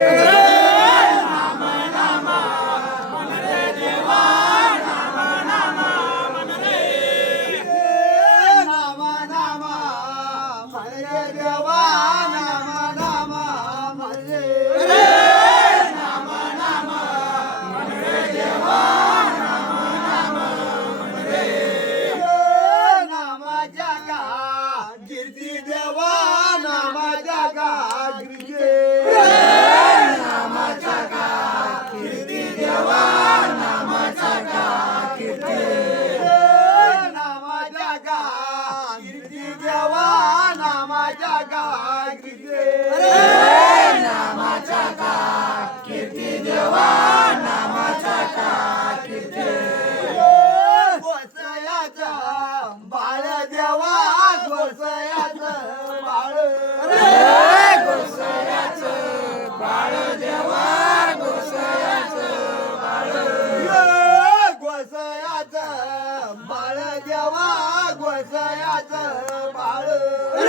Yeah.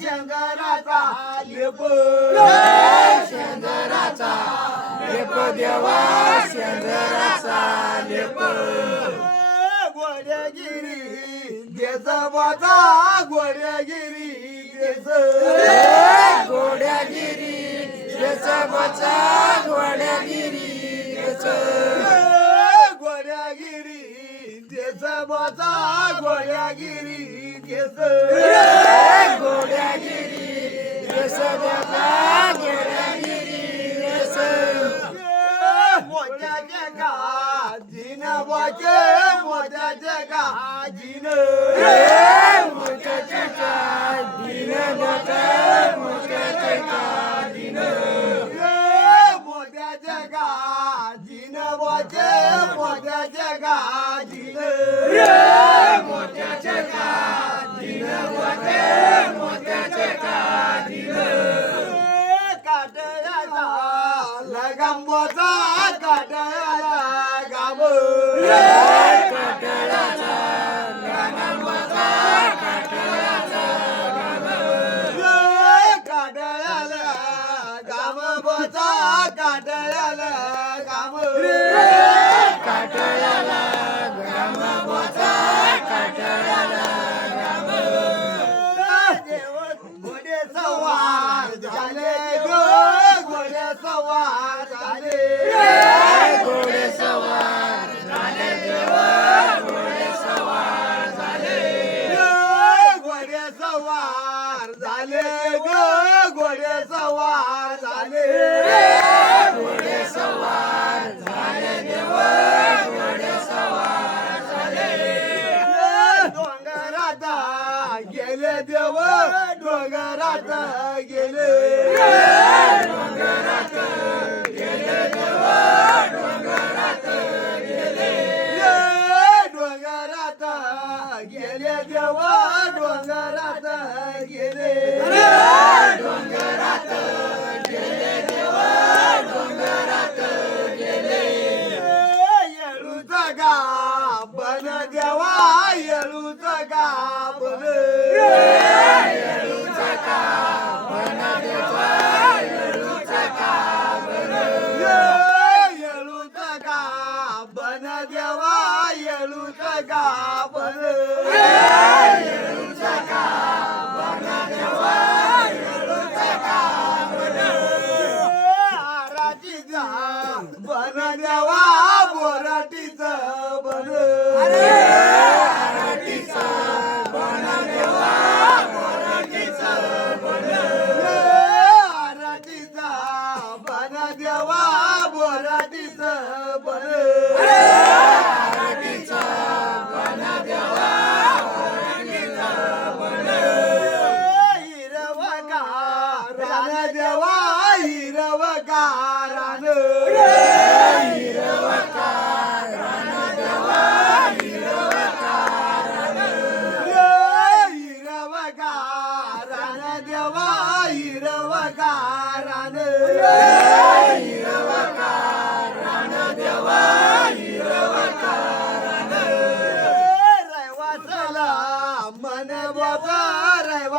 शेंदराचा लेप. गोड्यागिरी देस बाजा गोड्यागिरी देस. घोड्यागिरी त्याचा बचा घोड्यागिरी गोड्यागिरी देस बाजा गोड्यागिरी देस घोड्यागिरी लगांबोचा काटयाला गाब काटयाला गाम बोचा काटयाला गाम काटाळ्याला घाम बचा काटाळ्याला देव घोडे सवार झाले ग घोडे सवार. God.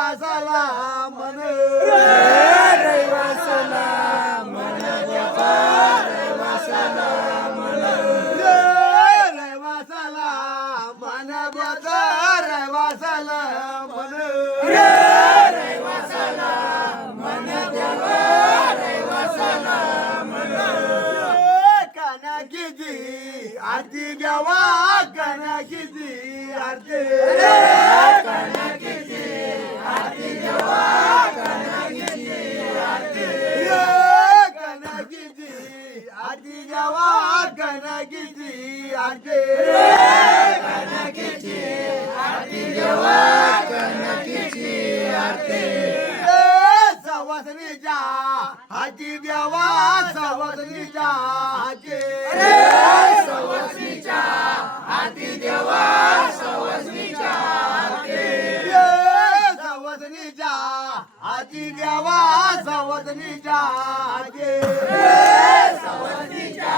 रहिवासाला मन रहिवासाला मन देवा रहिवासाला मन रहिवासाला मन बद रहिवासाला मन रहिवासाला मन देवा रहिवासाला मन कनकीची आरती देवा कनकीची आरती कनकीची आरती देवा कनकीची आरती कनकीची आरती देवा कनकीची आरती. कनकीची आरती देवा कनकीची आरती. सवसनीच्या हाती देवा सवसनीच्या हाती. सवस्नीच्या आरती देवा सवस्नीच्या आरती सवसनीच्या हाती देवा सवसनीच्या हाती. सवस्नीच्या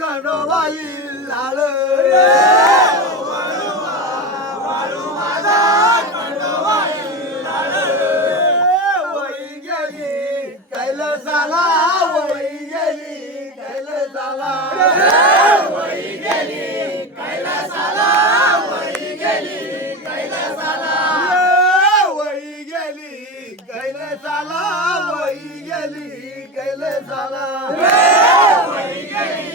干了万斤腊肉，万露啊，万露万山，干了万斤腊肉，我一眼里盖了啥啦？我一眼里盖了啥啦？我一眼里盖了啥啦？我一眼里盖了啥啦？我一眼里盖了啥啦？我一眼里。